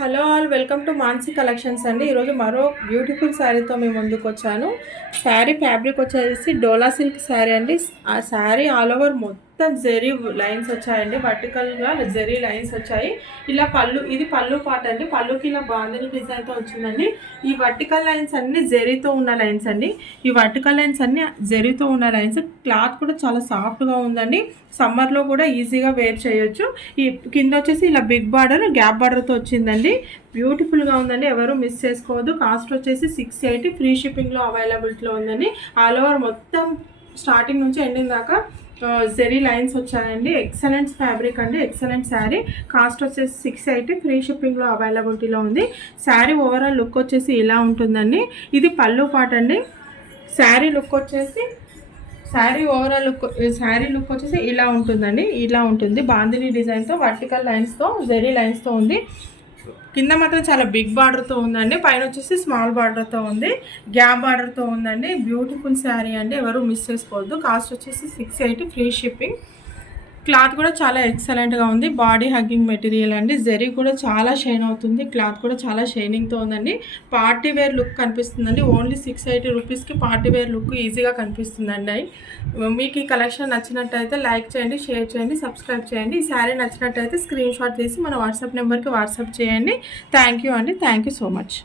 Hello all welcome to Mansi collections అండి. ఈరోజు మరో బ్యూటిఫుల్ శారీతో మేము ముందుకు వచ్చాను. శారీ ఫ్యాబ్రిక్ వచ్చేసి డోలా సిల్క్ శారీ అండి. ఆ శారీ ఆల్ ఓవర్ మొత్తం జెరీ లైన్స్ వచ్చాయండి. వర్టికల్గా జెరీ లైన్స్ వచ్చాయి. ఇలా పళ్ళు, ఇది పళ్ళు పాట అండి. పళ్ళుకి ఇలా బాందిని డిజైన్తో వచ్చిందండి. ఈ వర్టికల్ లైన్స్ అన్ని జెరీతో ఉన్న లైన్స్ అండి. ఈ వర్టికల్ లైన్స్ అన్ని జెరీతో ఉన్న లైన్స్. క్లాత్ కూడా చాలా సాఫ్ట్గా ఉందండి. సమ్మర్లో కూడా ఈజీగా వేర్ చేయొచ్చు. ఈ కింద వచ్చేసి ఇలా బిగ్ బార్డర్, గ్యాప్ బార్డర్తో వచ్చిందండి. బ్యూటిఫుల్గా ఉందండి, ఎవరు మిస్ చేసుకోవద్దు. కాస్ట్ వచ్చేసి 680, ఫ్రీ షిప్పింగ్లో అవైలబిలిటీలో ఉందండి. ఆల్ ఓవర్ మొత్తం స్టార్టింగ్ నుంచి ఎండింగ్ దాకా జెరీ లైన్స్ వచ్చాయండి. ఎక్సలెంట్ ఫ్యాబ్రిక్ అండి, ఎక్సలెంట్ శారీ. కాస్ట్ వచ్చేసి 680, ఫ్రీ షిప్పింగ్లో అవైలబిలిటీలో ఉంది. శారీ ఓవరాల్ లుక్ వచ్చేసి ఇలా ఉంటుందండి. ఇది పళ్ళు పాట అండి. శారీ లుక్ వచ్చేసి శారీ లుక్ వచ్చేసి ఇలా ఉంటుందండి. ఇలా ఉంటుంది బాందిని డిజైన్తో, వర్టికల్ లైన్స్తో, జెరీ లైన్స్తో ఉంది. కింద మాత్రం చాలా బిగ్ బార్డర్తో ఉందండి. పైన వచ్చేసి స్మాల్ బార్డర్తో ఉంది, గ్యాప్ బార్డర్తో ఉందండి. బ్యూటిఫుల్ శారీ అండి, ఎవరు మిస్ చేసుకోవద్దు. కాస్ట్ వచ్చేసి 680, ఫ్రీ షిప్పింగ్. క్లాత్ కూడా చాలా ఎక్సలెంట్గా ఉంది. బాడీ హగ్గింగ్ మెటీరియల్ అండి. జెరీ కూడా చాలా షైన్ అవుతుంది. క్లాత్ కూడా చాలా షైనింగ్తో ఉందండి. పార్టీ వేర్ లుక్ కనిపిస్తుందండి. ఓన్లీ 680 రూపీస్కి పార్టీ వేర్ లుక్ ఈజీగా కనిపిస్తుందండి. మీకు ఈ కలెక్షన్ నచ్చినట్టయితే లైక్ చేయండి, షేర్ చేయండి, సబ్స్క్రైబ్ చేయండి. ఈ శారీ నచ్చినట్టయితే స్క్రీన్ షాట్ తీసి మన వాట్సాప్ నెంబర్కి వాట్సాప్ చేయండి. థ్యాంక్ యూ అండి. Thank you so much.